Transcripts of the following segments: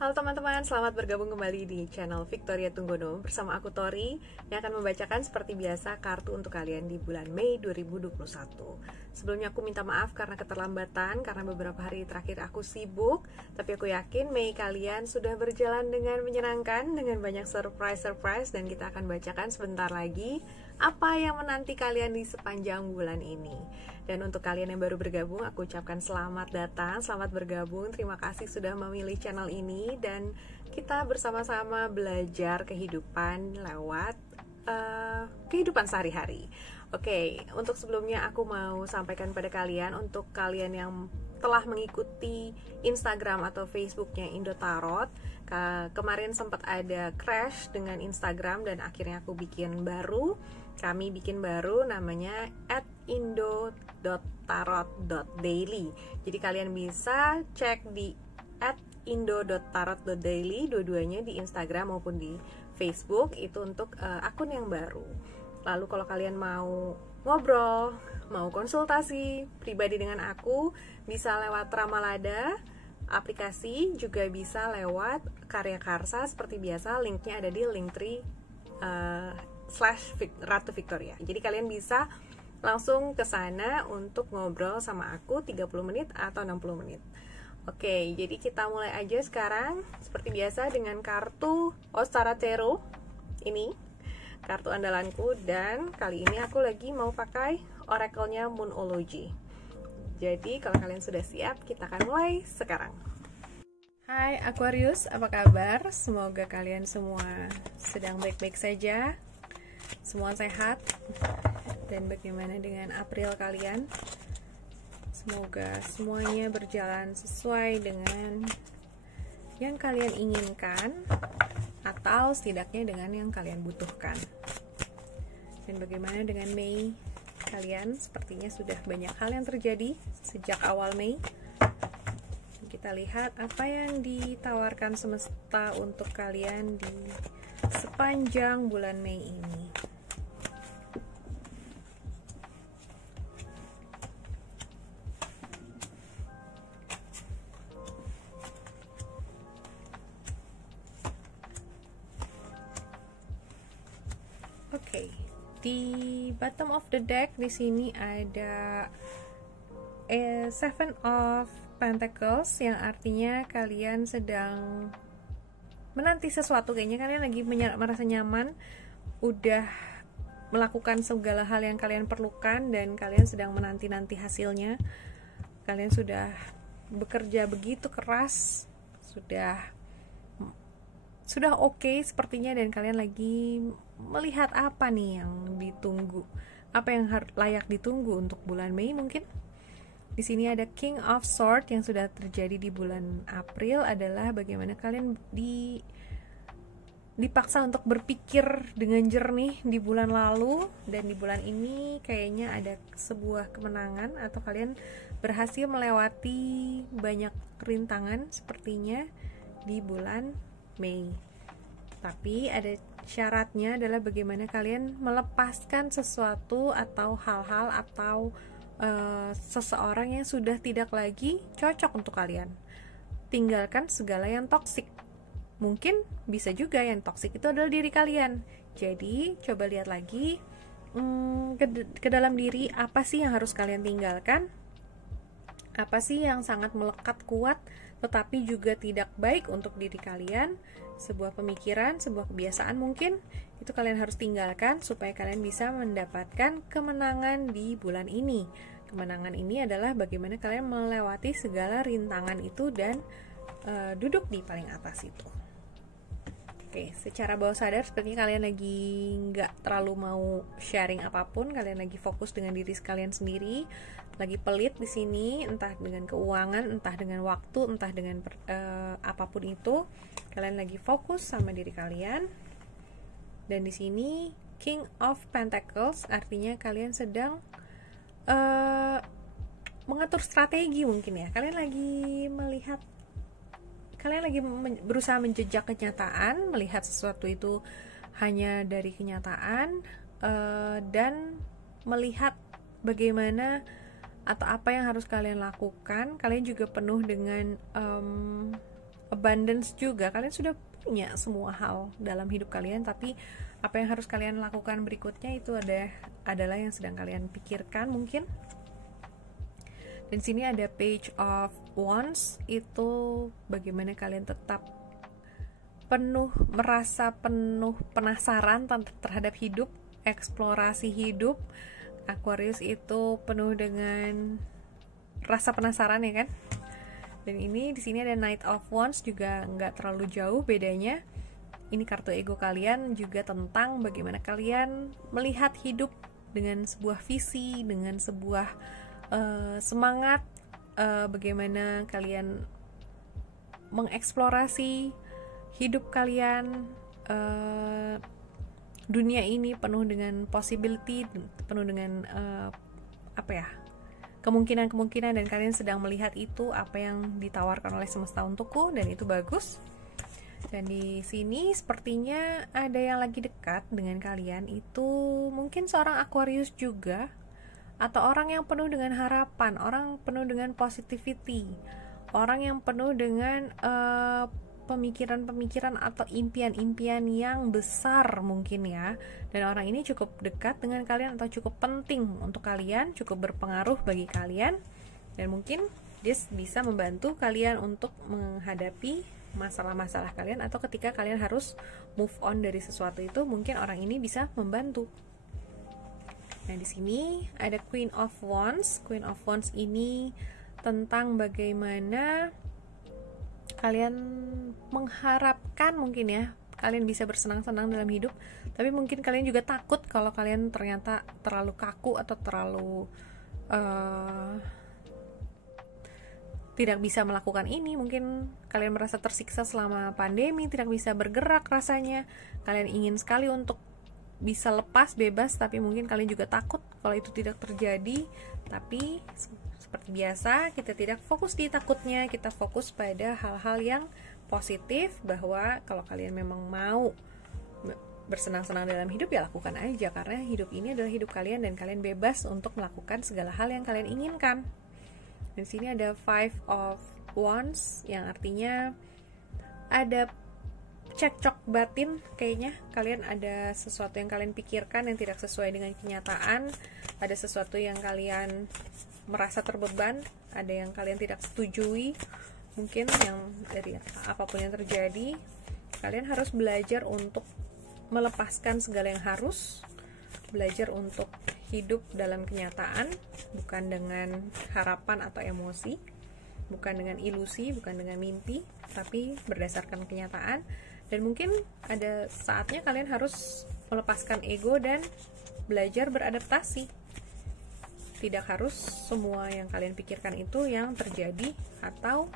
Halo teman-teman, selamat bergabung kembali di channel Victoria Tunggono bersama aku Tori yang akan membacakan seperti biasa kartu untuk kalian di bulan Mei 2021. Sebelumnya aku minta maaf karena keterlambatan karena beberapa hari terakhir aku sibuk, tapi aku yakin Mei kalian sudah berjalan dengan menyenangkan dengan banyak surprise dan kita akan bacakan sebentar lagi apa yang menanti kalian di sepanjang bulan ini. Dan untuk kalian yang baru bergabung, aku ucapkan selamat datang, selamat bergabung. Terima kasih sudah memilih channel ini dan kita bersama-sama belajar kehidupan lewat kehidupan sehari-hari. Oke, untuk sebelumnya aku mau sampaikan pada kalian, untuk kalian yang telah mengikuti Instagram atau Facebooknya Indo Tarot, kemarin sempat ada crash dengan Instagram dan akhirnya aku bikin baru. Kami bikin baru namanya @indo.tarot.daily. Jadi kalian bisa cek di @indo.tarot.daily, dua-duanya di Instagram maupun di Facebook, itu untuk akun yang baru. Lalu kalau kalian mau ngobrol, mau konsultasi pribadi dengan aku, bisa lewat Ramalada aplikasi, juga bisa lewat Karya Karsa seperti biasa. Linknya ada di linktree /Ratu Victoria. Jadi kalian bisa langsung ke sana untuk ngobrol sama aku 30 menit atau 60 menit. Oke, jadi kita mulai aja sekarang. Seperti biasa dengan kartu Ostara Tarot. Ini kartu andalanku, dan kali ini aku lagi mau pakai oracle-nya Moonology. Jadi kalau kalian sudah siap, kita akan mulai sekarang. Hai Aquarius, apa kabar? Semoga kalian semua sedang baik-baik saja, semua sehat. Dan bagaimana dengan April kalian? Semoga semuanya berjalan sesuai dengan yang kalian inginkan, atau setidaknya dengan yang kalian butuhkan. Dan bagaimana dengan Mei kalian? Sepertinya sudah banyak hal yang terjadi sejak awal Mei. Kita lihat apa yang ditawarkan semesta untuk kalian di sepanjang bulan Mei ini. Oke, di bottom of the deck di sini ada Seven of Pentacles, yang artinya kalian sedang menanti sesuatu. Kayaknya kalian lagi merasa nyaman, udah melakukan segala hal yang kalian perlukan, dan kalian sedang menanti-nanti hasilnya. Kalian sudah bekerja begitu keras, sudah oke sepertinya, dan kalian lagi melihat apa nih yang ditunggu, apa yang layak ditunggu untuk bulan Mei. Mungkin di sini ada King of Swords yang sudah terjadi di bulan April, adalah bagaimana kalian dipaksa untuk berpikir dengan jernih di bulan lalu, dan di bulan ini kayaknya ada sebuah kemenangan, atau kalian berhasil melewati banyak rintangan sepertinya di bulan Mei. Tapi ada syaratnya, adalah bagaimana kalian melepaskan sesuatu atau hal-hal atau seseorang yang sudah tidak lagi cocok untuk kalian. Tinggalkan segala yang toksik. Mungkin bisa juga yang toksik itu adalah diri kalian. Jadi coba lihat lagi ke dalam diri, apa sih yang harus kalian tinggalkan, apa sih yang sangat melekat kuat tetapi juga tidak baik untuk diri kalian. Sebuah pemikiran, sebuah kebiasaan mungkin, itu kalian harus tinggalkan supaya kalian bisa mendapatkan kemenangan di bulan ini. Kemenangan ini adalah bagaimana kalian melewati segala rintangan itu dan duduk di paling atas itu. Oke, secara bawah sadar sepertinya kalian lagi nggak terlalu mau sharing apapun. Kalian lagi fokus dengan diri kalian sendiri, lagi pelit di sini, entah dengan keuangan, entah dengan waktu, entah dengan apapun itu. Kalian lagi fokus sama diri kalian. Dan di sini King of Pentacles artinya kalian sedang mengatur strategi mungkin ya. Kalian lagi berusaha menjejak kenyataan, melihat sesuatu itu hanya dari kenyataan, dan melihat bagaimana atau apa yang harus kalian lakukan. Kalian juga penuh dengan abundance juga. Kalian sudah punya semua hal dalam hidup kalian, tapi apa yang harus kalian lakukan berikutnya itu adalah yang sedang kalian pikirkan mungkin. Dan sini ada Page of Wands, itu bagaimana kalian tetap merasa penuh penasaran terhadap hidup, eksplorasi hidup. Aquarius itu penuh dengan rasa penasaran ya kan. Dan ini di sini ada Knight of Wands, juga nggak terlalu jauh bedanya. Ini kartu ego kalian juga tentang bagaimana kalian melihat hidup dengan sebuah visi, dengan sebuah semangat, bagaimana kalian mengeksplorasi hidup kalian. Dunia ini penuh dengan possibility, penuh dengan kemungkinan-kemungkinan, dan kalian sedang melihat itu apa yang ditawarkan oleh semesta untukku, dan itu bagus. Dan di sini sepertinya ada yang lagi dekat dengan kalian, itu mungkin seorang Aquarius juga, atau orang yang penuh dengan harapan, orang penuh dengan positivity, orang yang penuh dengan pemikiran-pemikiran atau impian-impian yang besar mungkin ya. Dan orang ini cukup dekat dengan kalian atau cukup penting untuk kalian, cukup berpengaruh bagi kalian, dan mungkin dia bisa membantu kalian untuk menghadapi masalah-masalah kalian, atau ketika kalian harus move on dari sesuatu itu, mungkin orang ini bisa membantu. Nah, di sini ada Queen of Wands. Queen of Wands ini tentang bagaimana kalian mengharapkan mungkin ya, kalian bisa bersenang-senang dalam hidup, tapi mungkin kalian juga takut kalau kalian ternyata terlalu kaku atau terlalu tidak bisa melakukan ini. Mungkin kalian merasa tersiksa selama pandemi, tidak bisa bergerak rasanya. Kalian ingin sekali untuk bisa lepas, bebas, tapi mungkin kalian juga takut kalau itu tidak terjadi. Tapi seperti biasa, kita tidak fokus di takutnya, kita fokus pada hal-hal yang positif, bahwa kalau kalian memang mau bersenang-senang dalam hidup, ya lakukan aja, karena hidup ini adalah hidup kalian dan kalian bebas untuk melakukan segala hal yang kalian inginkan. Di sini ada Five of Wands, yang artinya ada cekcok batin. Kayaknya kalian ada sesuatu yang kalian pikirkan yang tidak sesuai dengan kenyataan, ada sesuatu yang kalian merasa terbeban, ada yang kalian tidak setujui, mungkin yang dari apapun yang terjadi, kalian harus belajar untuk melepaskan segala yang harus, belajar untuk hidup dalam kenyataan, bukan dengan harapan atau emosi, bukan dengan ilusi, bukan dengan mimpi, tapi berdasarkan kenyataan. Dan mungkin ada saatnya kalian harus melepaskan ego dan belajar beradaptasi. Tidak harus semua yang kalian pikirkan itu yang terjadi, atau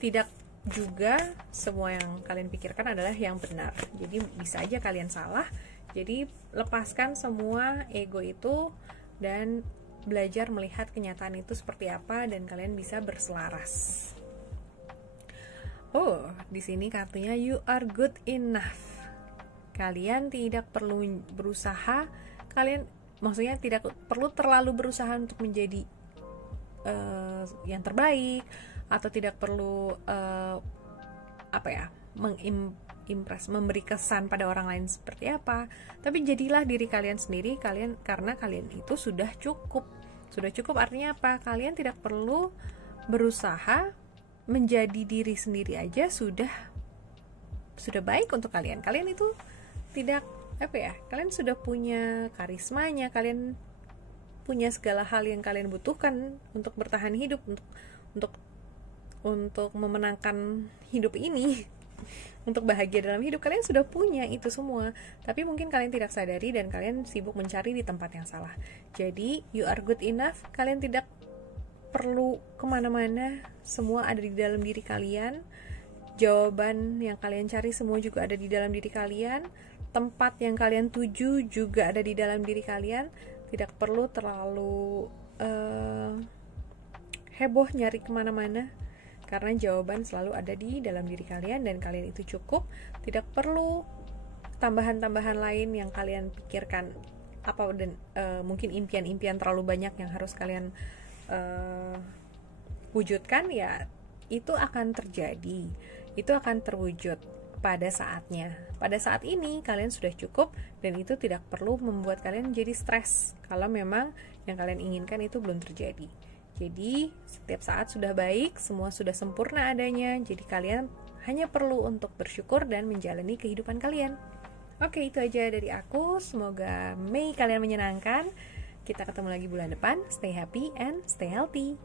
tidak juga semua yang kalian pikirkan adalah yang benar. Jadi bisa aja kalian salah. Jadi lepaskan semua ego itu dan belajar melihat kenyataan itu seperti apa, dan kalian bisa berselaras. Oh, di sini kartunya you are good enough. Kalian tidak perlu berusaha, maksudnya tidak perlu terlalu berusaha untuk menjadi yang terbaik, atau tidak perlu memberi kesan pada orang lain seperti apa. Tapi jadilah diri kalian sendiri, karena kalian itu sudah cukup. Sudah cukup artinya apa? Kalian tidak perlu berusaha, menjadi diri sendiri aja sudah baik untuk kalian. Kalian itu tidak kalian sudah punya karismanya, kalian punya segala hal yang kalian butuhkan untuk bertahan hidup, untuk memenangkan hidup ini, untuk bahagia dalam hidup. Kalian sudah punya itu semua, tapi mungkin kalian tidak sadari dan kalian sibuk mencari di tempat yang salah. Jadi you are good enough. Kalian tidak perlu kemana-mana, semua ada di dalam diri kalian. Jawaban yang kalian cari semua juga ada di dalam diri kalian. Tempat yang kalian tuju juga ada di dalam diri kalian. Tidak perlu terlalu heboh nyari kemana-mana, karena jawaban selalu ada di dalam diri kalian, dan kalian itu cukup. Tidak perlu tambahan-tambahan lain yang kalian pikirkan mungkin impian-impian terlalu banyak yang harus kalian wujudkan. Ya itu akan terjadi, itu akan terwujud pada saatnya. Pada saat ini kalian sudah cukup, dan itu tidak perlu membuat kalian jadi stres kalau memang yang kalian inginkan itu belum terjadi. Jadi setiap saat sudah baik, semua sudah sempurna adanya. Jadi kalian hanya perlu untuk bersyukur dan menjalani kehidupan kalian. Oke, itu aja dari aku. Semoga Mei kalian menyenangkan. Kita ketemu lagi bulan depan. Stay happy and stay healthy.